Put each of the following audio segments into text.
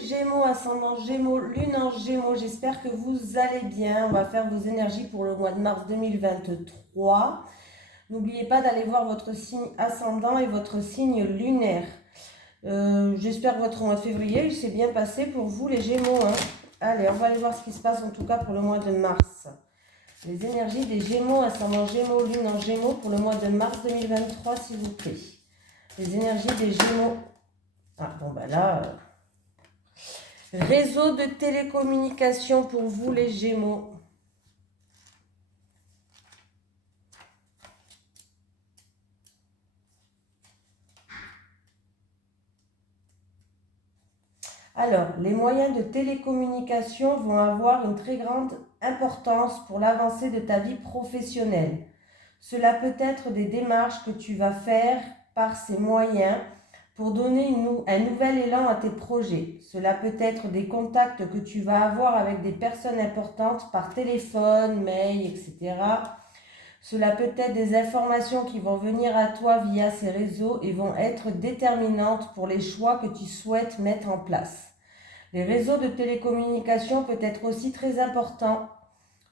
Gémeaux, ascendant Gémeaux, Lune en Gémeaux, j'espère que vous allez bien. On va faire vos énergies pour le mois de mars 2023. N'oubliez pas d'aller voir votre signe ascendant et votre signe lunaire. J'espère que votre mois de février, il s'est bien passé pour vous les Gémeaux. Allez, on va aller voir ce qui se passe en tout cas pour le mois de mars. Les énergies des Gémeaux, ascendant Gémeaux, Lune en Gémeaux pour le mois de mars 2023, s'il vous plaît. Les énergies des Gémeaux. Ah, bon, bah là... Réseau de télécommunication pour vous les Gémeaux. Alors, les moyens de télécommunication vont avoir une très grande importance pour l'avancée de ta vie professionnelle. Cela peut être des démarches que tu vas faire par ces moyens pour donner un nouvel élan à tes projets. Cela peut être des contacts que tu vas avoir avec des personnes importantes par téléphone, mail, etc. Cela peut être des informations qui vont venir à toi via ces réseaux et vont être déterminantes pour les choix que tu souhaites mettre en place. Les réseaux de télécommunication peuvent être aussi très importants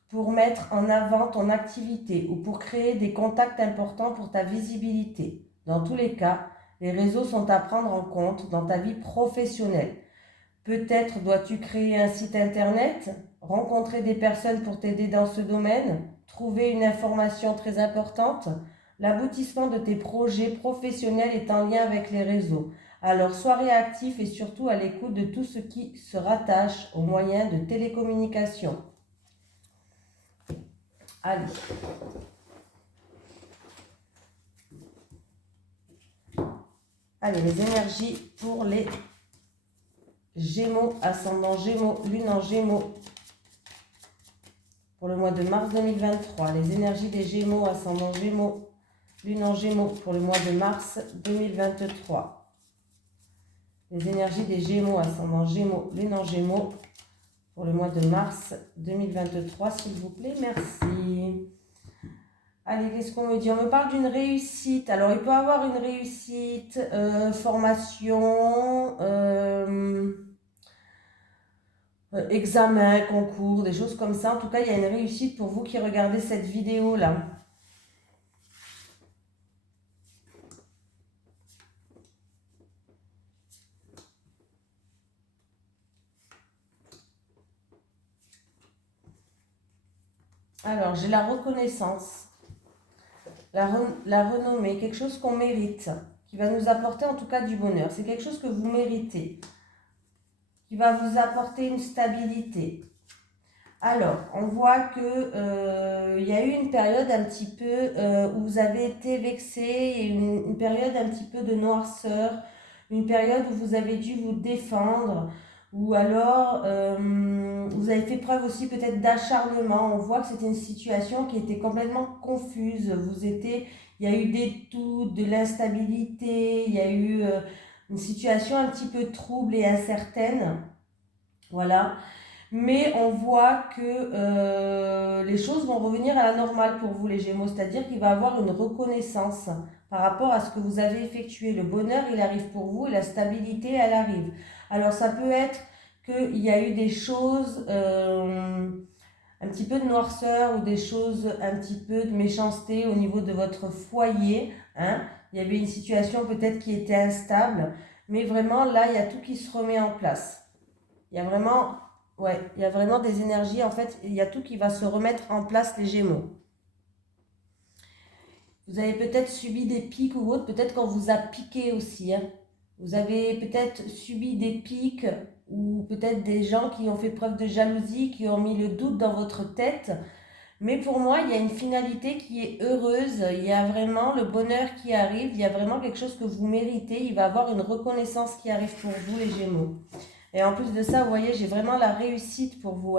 pour mettre en avant ton activité ou pour créer des contacts importants pour ta visibilité. Dans tous les cas, les réseaux sont à prendre en compte dans ta vie professionnelle. Peut-être dois-tu créer un site internet, rencontrer des personnes pour t'aider dans ce domaine, trouver une information très importante. L'aboutissement de tes projets professionnels est en lien avec les réseaux. Alors sois réactif et surtout à l'écoute de tout ce qui se rattache aux moyens de télécommunication. Allez. Allez, les énergies pour les Gémeaux, ascendant Gémeaux, Lune en Gémeaux. Pour le mois de mars 2023, les énergies des Gémeaux, ascendant Gémeaux, Lune en Gémeaux pour le mois de mars 2023. Les énergies des Gémeaux, ascendant Gémeaux, Lune en Gémeaux pour le mois de mars 2023, s'il vous plaît, merci. Allez, qu'est-ce qu'on me dit? On me parle d'une réussite. Alors, il peut y avoir une réussite, formation, examen, concours, des choses comme ça. En tout cas, il y a une réussite pour vous qui regardez cette vidéo-là. Alors, j'ai la reconnaissance, la renommée, quelque chose qu'on mérite, qui va nous apporter en tout cas du bonheur. C'est quelque chose que vous méritez, qui va vous apporter une stabilité. Alors, on voit que y a eu une période un petit peu où vous avez été vexé, et une période un petit peu de noirceur, une période où vous avez dû vous défendre, ou alors vous avez fait preuve aussi peut-être d'acharnement. On voit que c'était une situation qui était complètement confuse. Il y a eu des doutes, de l'instabilité, il y a eu une situation un petit peu trouble et incertaine. Voilà. Mais on voit que les choses vont revenir à la normale pour vous les Gémeaux, c'est-à-dire qu'il va y avoir une reconnaissance par rapport à ce que vous avez effectué. Le bonheur, il arrive pour vous et la stabilité, elle arrive. Alors ça peut être qu'il y a eu des choses, un petit peu de noirceur ou des choses, un petit peu de méchanceté au niveau de votre foyer. Il y avait une situation peut-être qui était instable, mais vraiment là, il y a tout qui se remet en place. Il y a vraiment... Ouais, il y a vraiment des énergies, en fait, il y a tout qui va se remettre en place, les Gémeaux. Vous avez peut-être subi des pics ou autre, peut-être qu'on vous a piqué aussi. Vous avez peut-être subi des pics ou peut-être des gens qui ont fait preuve de jalousie, qui ont mis le doute dans votre tête. Mais pour moi, il y a une finalité qui est heureuse, il y a vraiment le bonheur qui arrive, il y a vraiment quelque chose que vous méritez, il va y avoir une reconnaissance qui arrive pour vous, les Gémeaux. Et en plus de ça, vous voyez, j'ai vraiment la réussite pour vous.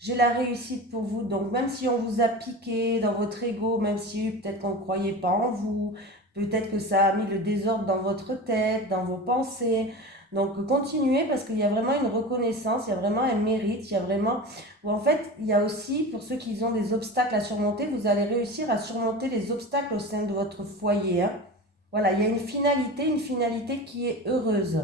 J'ai la réussite pour vous. Donc, même si on vous a piqué dans votre ego, même si peut-être qu'on ne croyait pas en vous, peut-être que ça a mis le désordre dans votre tête, dans vos pensées. Donc, continuez parce qu'il y a vraiment une reconnaissance, il y a vraiment un mérite, il y a vraiment... Ou en fait, il y a aussi, pour ceux qui ont des obstacles à surmonter, vous allez réussir à surmonter les obstacles au sein de votre foyer. Voilà, il y a une finalité qui est heureuse.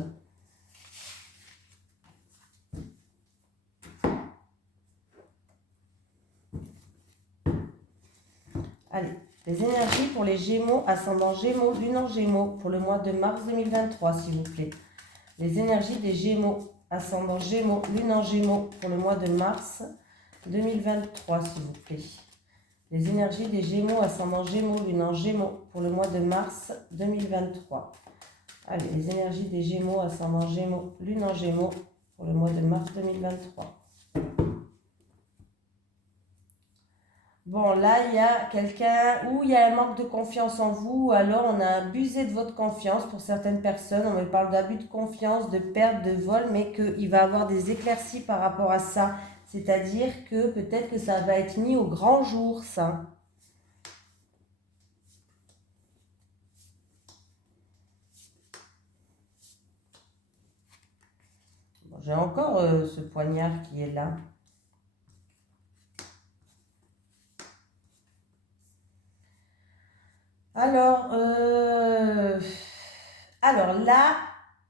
Allez, les énergies pour les Gémeaux, ascendant Gémeaux, Lune en Gémeaux, pour le mois de mars 2023, s'il vous plaît. Les énergies des Gémeaux, ascendant Gémeaux, Lune en Gémeaux, pour le mois de mars 2023, s'il vous plaît. Les énergies des Gémeaux, ascendant Gémeaux, Lune en Gémeaux, pour le mois de mars 2023. Allez, les énergies des Gémeaux, ascendant Gémeaux, Lune en Gémeaux, pour le mois de mars 2023. Bon, là, il y a quelqu'un où il y a un manque de confiance en vous, ou alors on a abusé de votre confiance pour certaines personnes. On me parle d'abus de confiance, de perte, de vol, mais qu'il va y avoir des éclaircies par rapport à ça. C'est-à-dire que peut-être que ça va être mis au grand jour, ça. Bon, j'ai encore ce poignard qui est là. Alors là,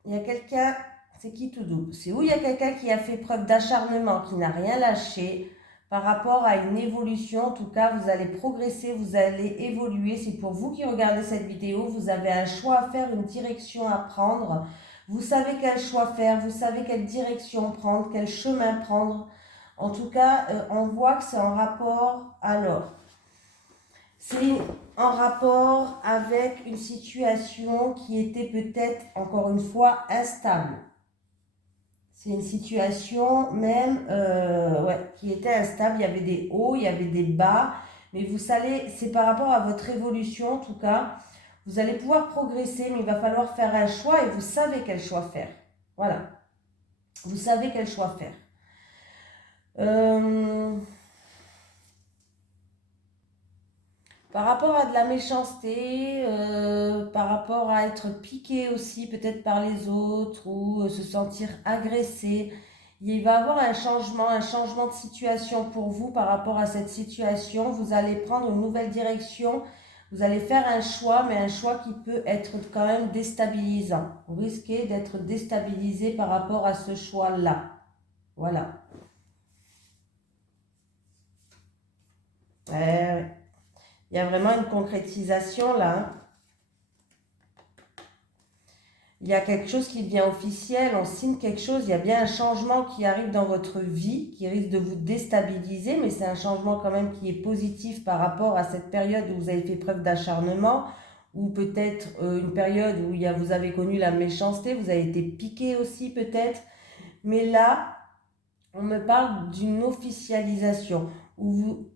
il y a quelqu'un, c'est qui tout double? C'est où il y a quelqu'un qui a fait preuve d'acharnement, qui n'a rien lâché par rapport à une évolution. En tout cas, vous allez progresser, vous allez évoluer. C'est pour vous qui regardez cette vidéo. Vous avez un choix à faire, une direction à prendre. Vous savez quel choix faire, vous savez quelle direction prendre, quel chemin prendre. En tout cas, on voit que c'est en rapport, alors, c'est en rapport avec une situation qui était peut-être, encore une fois, instable. C'est une situation même qui était instable. Il y avait des hauts, il y avait des bas. Mais vous savez, c'est par rapport à votre évolution, en tout cas. Vous allez pouvoir progresser, mais il va falloir faire un choix et vous savez quel choix faire. Voilà. Vous savez quel choix faire. Par rapport à de la méchanceté, par rapport à être piqué aussi peut-être par les autres ou se sentir agressé, il va y avoir un changement de situation pour vous par rapport à cette situation. Vous allez prendre une nouvelle direction, vous allez faire un choix, mais un choix qui peut être quand même déstabilisant. Vous risquez d'être déstabilisé par rapport à ce choix-là. Voilà. Il y a vraiment une concrétisation là. Hein. Il y a quelque chose qui devient officiel, on signe quelque chose, il y a bien un changement qui arrive dans votre vie, qui risque de vous déstabiliser, mais c'est un changement quand même qui est positif par rapport à cette période où vous avez fait preuve d'acharnement, ou peut-être une période où vous avez connu la méchanceté, vous avez été piqué aussi peut-être, mais là, on me parle d'une officialisation,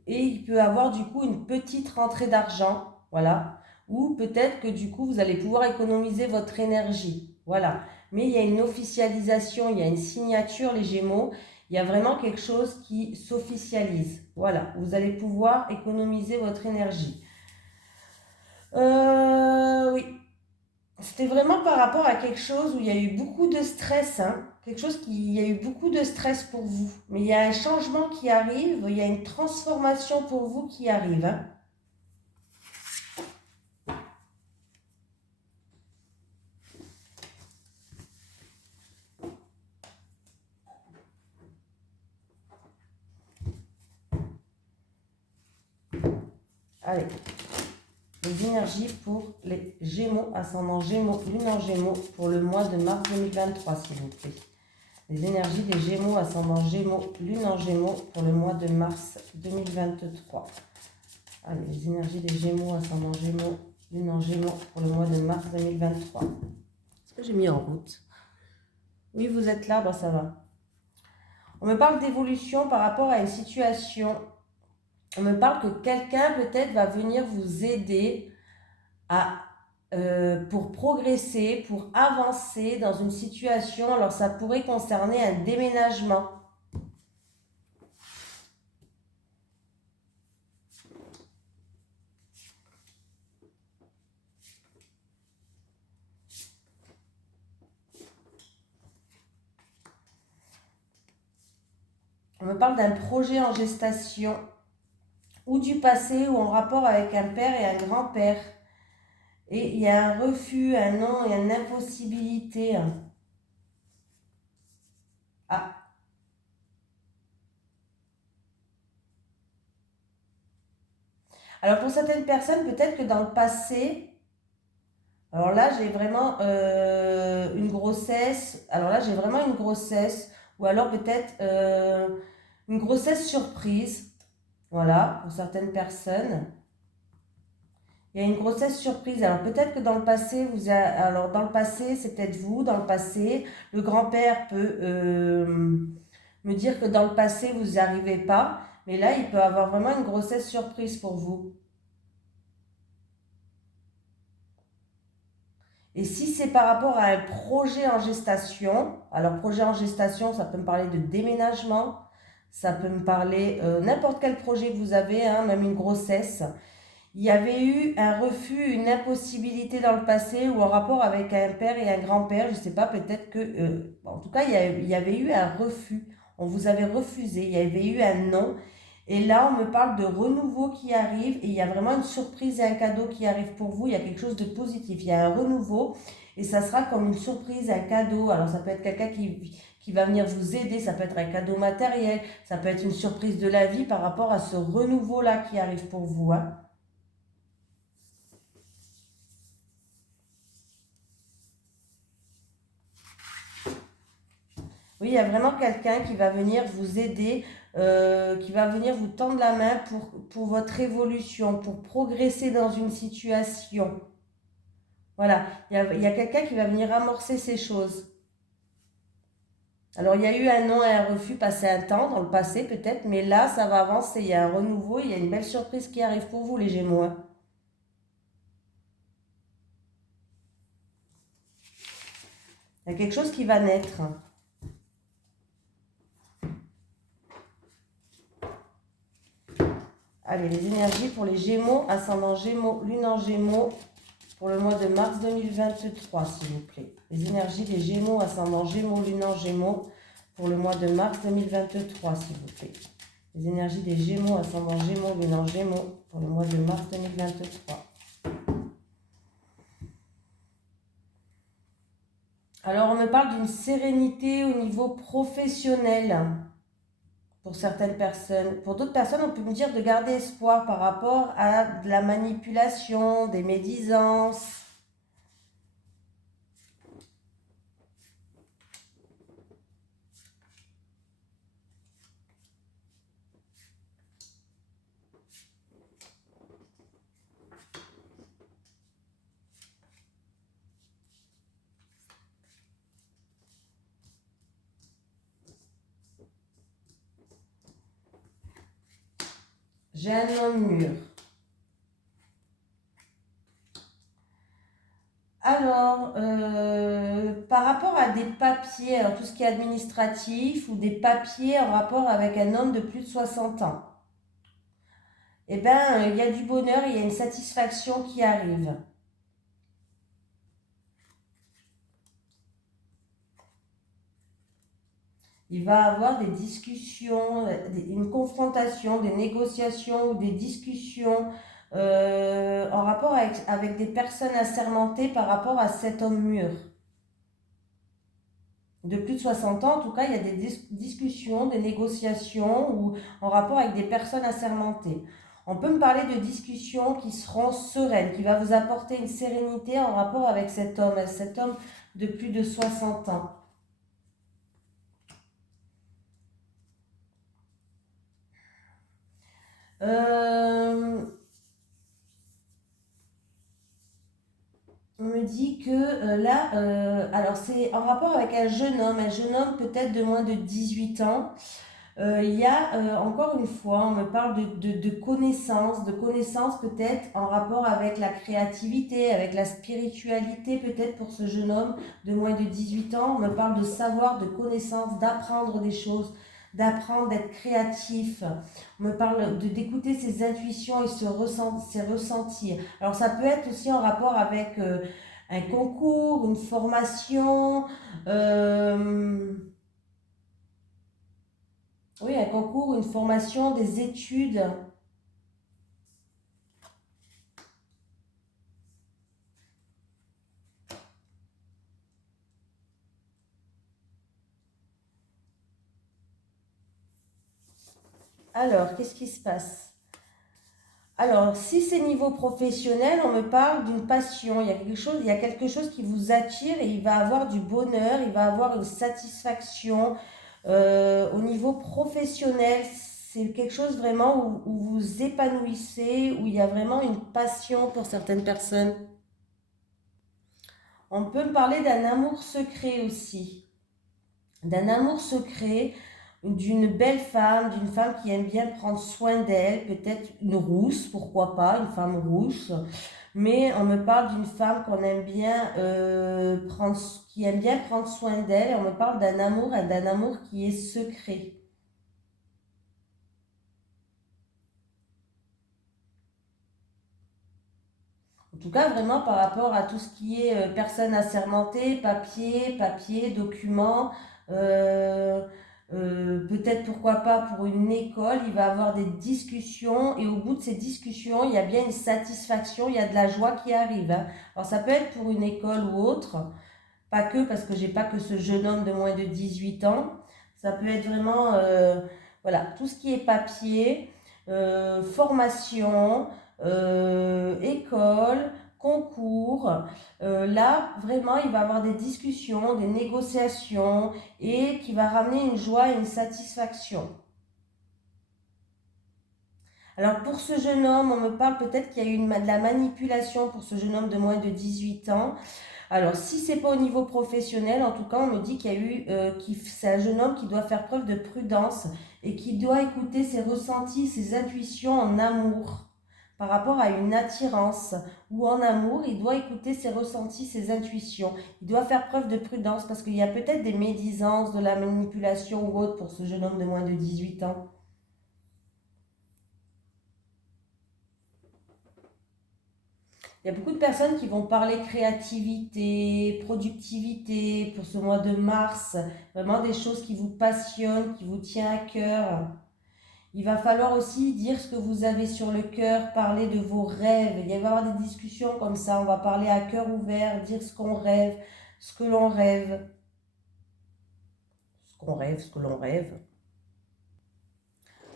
et il peut y avoir du coup une petite rentrée d'argent, voilà, ou peut-être que du coup vous allez pouvoir économiser votre énergie, voilà. Mais il y a une officialisation, il y a une signature, les Gémeaux, il y a vraiment quelque chose qui s'officialise, voilà. Vous allez pouvoir économiser votre énergie. Oui, c'était vraiment par rapport à quelque chose où il y a eu beaucoup de stress, hein. Il y a eu beaucoup de stress pour vous. Mais il y a un changement qui arrive, il y a une transformation pour vous qui arrive. Hein. Allez, les énergies pour les Gémeaux, ascendant Gémeaux, Lune en Gémeaux, pour le mois de mars 2023, s'il vous plaît. Les énergies des Gémeaux, ascendant Gémeaux, Lune en Gémeaux, pour le mois de mars 2023. Allez, les énergies des Gémeaux, ascendant Gémeaux, Lune en Gémeaux, pour le mois de mars 2023. Est-ce que j'ai mis en route? Oui, vous êtes là, bah ça va. On me parle d'évolution par rapport à une situation. On me parle que quelqu'un peut-être va venir vous aider pour progresser, pour avancer dans une situation. Alors ça pourrait concerner un déménagement. On me parle d'un projet en gestation ou du passé ou en rapport avec un père et un grand-père. Et il y a un refus, un non et une impossibilité. Ah, Alors pour certaines personnes, peut-être que dans le passé, alors là j'ai vraiment une grossesse, alors là j'ai vraiment une grossesse, ou alors peut-être une grossesse surprise, voilà, pour certaines personnes. Il y a une grossesse surprise. Alors peut-être que dans le passé, alors dans le passé, c'est peut-être vous, dans le passé, le grand-père peut me dire que dans le passé, vous n'y arrivez pas, mais là, il peut avoir vraiment une grossesse surprise pour vous. Et si c'est par rapport à un projet en gestation, alors projet en gestation, ça peut me parler de déménagement, ça peut me parler n'importe quel projet que vous avez, hein, même une grossesse. Il y avait eu un refus, une impossibilité dans le passé ou en rapport avec un père et un grand-père, je ne sais pas, peut-être que... en tout cas, il y avait eu un refus. On vous avait refusé, il y avait eu un non. Et là, on me parle de renouveau qui arrive et il y a vraiment une surprise et un cadeau qui arrive pour vous. Il y a quelque chose de positif, il y a un renouveau et ça sera comme une surprise, un cadeau. Alors, ça peut être quelqu'un qui va venir vous aider, ça peut être un cadeau matériel, ça peut être une surprise de la vie par rapport à ce renouveau-là qui arrive pour vous, hein. Oui, il y a vraiment quelqu'un qui va venir vous aider, qui va venir vous tendre la main pour votre évolution, pour progresser dans une situation. Voilà, il y a quelqu'un qui va venir amorcer ces choses. Alors, il y a eu un non et un refus passé un temps, dans le passé peut-être, mais là, ça va avancer. Il y a un renouveau, il y a une belle surprise qui arrive pour vous, les Gémeaux, hein. Il y a quelque chose qui va naître. Allez, les énergies pour les Gémeaux, ascendant Gémeaux, lune en Gémeaux, pour le mois de mars 2023, s'il vous plaît. Les énergies des Gémeaux, ascendant Gémeaux, lune en Gémeaux, pour le mois de mars 2023, s'il vous plaît. Les énergies des Gémeaux, ascendant Gémeaux, lune en Gémeaux, pour le mois de mars 2023. Alors, on me parle d'une sérénité au niveau professionnel pour certaines personnes. Pour d'autres personnes, on peut me dire de garder espoir par rapport à de la manipulation, des médisances. J'ai un homme mûr. Alors, par rapport à des papiers, alors tout ce qui est administratif ou des papiers en rapport avec un homme de plus de 60 ans, eh bien, il y a du bonheur, il y a une satisfaction qui arrive. Il va avoir des discussions, une confrontation, des négociations ou des discussions en rapport avec des personnes assermentées par rapport à cet homme mûr. De plus de 60 ans, en tout cas, il y a des discussions, des négociations ou en rapport avec des personnes assermentées. On peut me parler de discussions qui seront sereines, qui va vous apporter une sérénité en rapport avec cet homme de plus de 60 ans. Euh, on me dit que là, alors c'est en rapport avec un jeune homme peut-être de moins de 18 ans. Il y a encore une fois, on me parle de connaissances peut-être en rapport avec la créativité, avec la spiritualité peut-être pour ce jeune homme de moins de 18 ans. On me parle de savoir, de connaissances, d'apprendre des choses, d'apprendre, d'être créatif. On me parle d'écouter ses intuitions et ses ressentir. Alors ça peut être aussi en rapport avec un concours, une formation. euh, oui, un concours, une formation, des études. Alors, qu'est-ce qui se passe? Alors, si c'est niveau professionnel, on me parle d'une passion. Il y a quelque chose qui vous attire et il va avoir du bonheur, il va avoir une satisfaction. Au niveau professionnel, c'est quelque chose vraiment où vous vous épanouissez, où il y a vraiment une passion pour certaines personnes. On peut me parler d'un amour secret aussi. D'un amour secret, d'une belle femme, d'une femme qui aime bien prendre soin d'elle, peut-être une rousse, pourquoi pas, une femme rousse. Mais on me parle d'une femme qu'on aime bien qui aime bien prendre soin d'elle. Et on me parle d'un amour qui est secret. En tout cas, vraiment par rapport à tout ce qui est personne assermentée, papier, documents, euh, peut-être pourquoi pas pour une école, il va avoir des discussions et au bout de ces discussions, il y a bien une satisfaction, il y a de la joie qui arrive, hein. Alors ça peut être pour une école ou autre, pas que parce que j'ai pas que ce jeune homme de moins de 18 ans, ça peut être vraiment voilà, tout ce qui est papier, formation, école, concours. Là, vraiment, il va avoir des discussions, des négociations et qui va ramener une joie et une satisfaction. Alors pour ce jeune homme, on me parle peut-être qu'il y a eu de la manipulation pour ce jeune homme de moins de 18 ans. Alors, si c'est pas au niveau professionnel, en tout cas, on me dit qu'il y a eu, c'est un jeune homme qui doit faire preuve de prudence et qui doit écouter ses ressentis, ses intuitions en amour par rapport à une attirance ou en amour, il doit écouter ses ressentis, ses intuitions. Il doit faire preuve de prudence parce qu'il y a peut-être des médisances, de la manipulation ou autre pour ce jeune homme de moins de 18 ans. Il y a beaucoup de personnes qui vont parler créativité, productivité pour ce mois de mars, vraiment des choses qui vous passionnent, qui vous tiennent à cœur. Il va falloir aussi dire ce que vous avez sur le cœur, parler de vos rêves. Il va y avoir des discussions comme ça, on va parler à cœur ouvert, dire ce qu'on rêve, ce que l'on rêve. Ce que l'on rêve.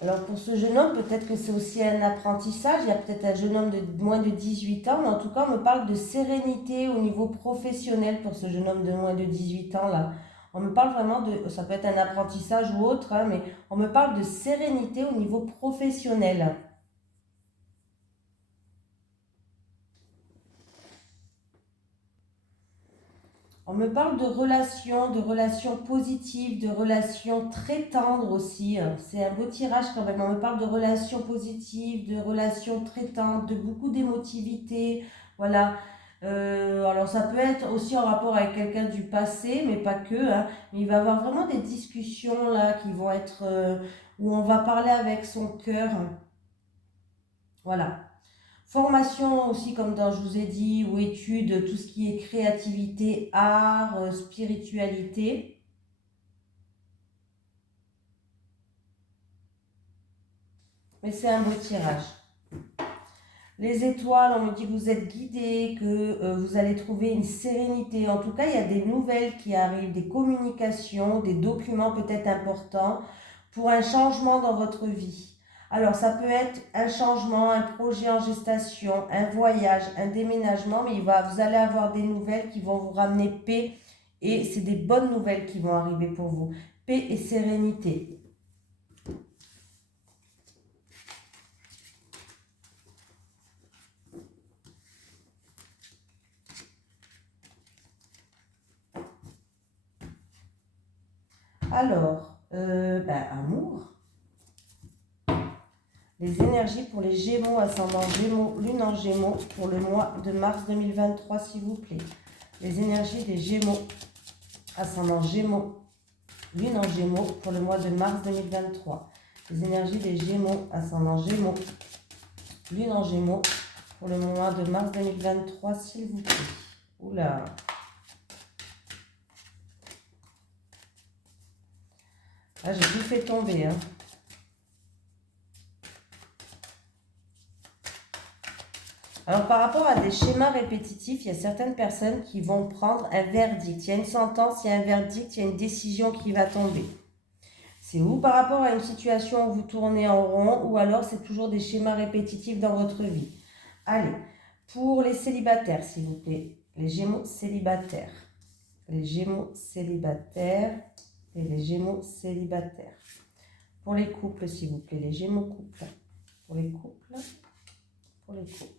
Alors pour ce jeune homme, peut-être que c'est aussi un apprentissage. Il y a peut-être un jeune homme de moins de 18 ans, mais en tout cas, on me parle de sérénité au niveau professionnel pour ce jeune homme de moins de 18 ans là. On me parle vraiment de, ça peut être un apprentissage ou autre, hein, mais on me parle de sérénité au niveau professionnel. On me parle de relations positives, de relations très tendres aussi. C'est un beau tirage quand même. On me parle de relations positives, de relations très tendres, de beaucoup d'émotivité. Voilà. Alors ça peut être aussi en rapport avec quelqu'un du passé, mais pas que, hein. Mais il va y avoir vraiment des discussions là qui vont être où on va parler avec son cœur. Voilà. Formation aussi, comme je vous ai dit, ou études, tout ce qui est créativité, art, spiritualité. Mais c'est un beau tirage. Les étoiles, on me dit que vous êtes guidés, que vous allez trouver une sérénité. En tout cas, il y a des nouvelles qui arrivent, des communications, des documents peut-être importants pour un changement dans votre vie. Alors, ça peut être un changement, un projet en gestation, un voyage, un déménagement, mais vous allez avoir des nouvelles qui vont vous ramener paix et c'est des bonnes nouvelles qui vont arriver pour vous. Paix et sérénité. Alors, amour. Les énergies pour les Gémeaux, ascendant Gémeaux, lune en Gémeaux, pour le mois de mars 2023, s'il vous plaît. Les énergies des Gémeaux, ascendant Gémeaux, lune en Gémeaux, pour le mois de mars 2023. Les énergies des Gémeaux, ascendant Gémeaux, lune en Gémeaux, pour le mois de mars 2023, s'il vous plaît. Oula. Ah, j'ai tout fait tomber, hein. Alors, par rapport à des schémas répétitifs, il y a certaines personnes qui vont prendre un verdict. Il y a une sentence, il y a un verdict, il y a une décision qui va tomber. C'est ou par rapport à une situation où vous tournez en rond, ou alors c'est toujours des schémas répétitifs dans votre vie. Allez, pour les célibataires, s'il vous plaît. Les Gémeaux célibataires. Les Gémeaux célibataires et les Gémeaux célibataires. Pour les couples, s'il vous plaît. Les Gémeaux couples. Pour les couples. Pour les couples.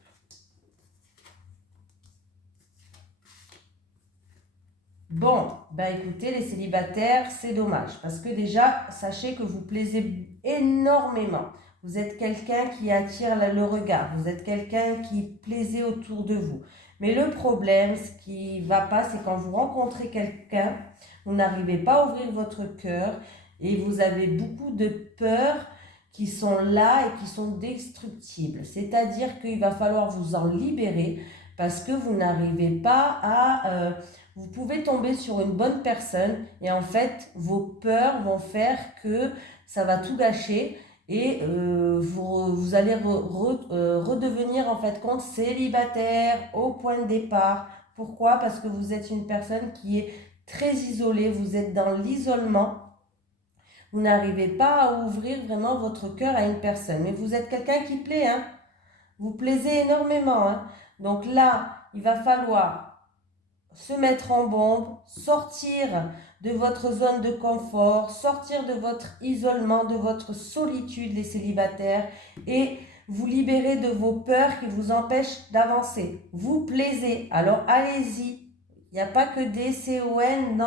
Bon, ben écoutez, les célibataires, c'est dommage. Parce que déjà, sachez que vous plaisez énormément. Vous êtes quelqu'un qui attire le regard. Vous êtes quelqu'un qui plaisait autour de vous. Mais le problème, ce qui ne va pas, c'est quand vous rencontrez quelqu'un, vous n'arrivez pas à ouvrir votre cœur et vous avez beaucoup de peurs qui sont là et qui sont destructibles. C'est-à-dire qu'il va falloir vous en libérer parce que vous n'arrivez pas à... vous pouvez tomber sur une bonne personne et en fait, vos peurs vont faire que ça va tout gâcher et vous allez redevenir en fait compte célibataire au point de départ. Pourquoi? Parce que vous êtes une personne qui est très isolée, vous êtes dans l'isolement. Vous n'arrivez pas à ouvrir vraiment votre cœur à une personne. Mais vous êtes quelqu'un qui plaît, hein? Vous plaisez énormément, hein? Donc là, il va falloir se mettre en bombe, sortir de votre zone de confort, sortir de votre isolement, de votre solitude, les célibataires, et vous libérer de vos peurs qui vous empêchent d'avancer. Vous plaisez, alors allez-y. Il n'y a pas que des CON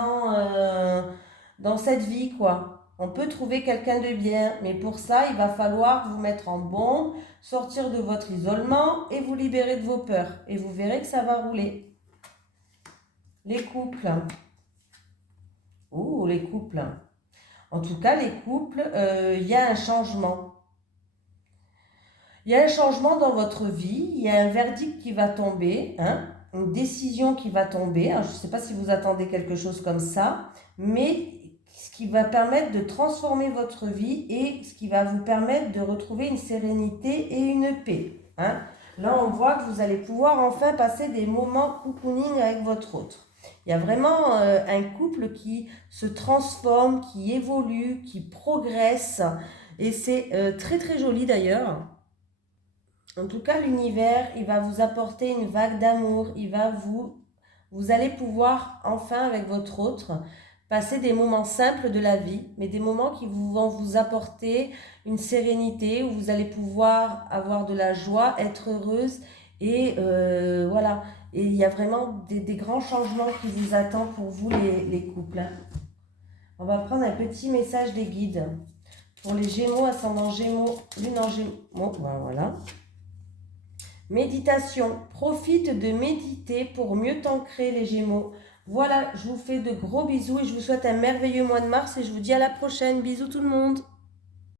dans cette vie, quoi. On peut trouver quelqu'un de bien, mais pour ça, il va falloir vous mettre en bombe, sortir de votre isolement et vous libérer de vos peurs. Et vous verrez que ça va rouler. Les couples. Oh, les couples. En tout cas, les couples, il y a un changement. Il y a un changement dans votre vie, il y a un verdict qui va tomber, hein, une décision qui va tomber. Alors, je ne sais pas si vous attendez quelque chose comme ça, mais ce qui va permettre de transformer votre vie et ce qui va vous permettre de retrouver une sérénité et une paix. Hein. Là, on voit que vous allez pouvoir enfin passer des moments cocooning avec votre autre. Il y a vraiment un couple qui se transforme, qui évolue, qui progresse. Et c'est très très joli d'ailleurs. En tout cas, l'univers, il va vous apporter une vague d'amour. Vous allez pouvoir enfin avec votre autre passer des moments simples de la vie, mais des moments qui vont vous apporter une sérénité, où vous allez pouvoir avoir de la joie, être heureuse et voilà. Et il y a vraiment des grands changements qui vous attendent pour vous les couples. On va prendre un petit message des guides. Pour les Gémeaux, ascendant Gémeaux, lune en Gémeaux, voilà. Méditation. Profite de méditer pour mieux t'ancrer les Gémeaux. Voilà, je vous fais de gros bisous et je vous souhaite un merveilleux mois de mars et je vous dis à la prochaine. Bisous tout le monde.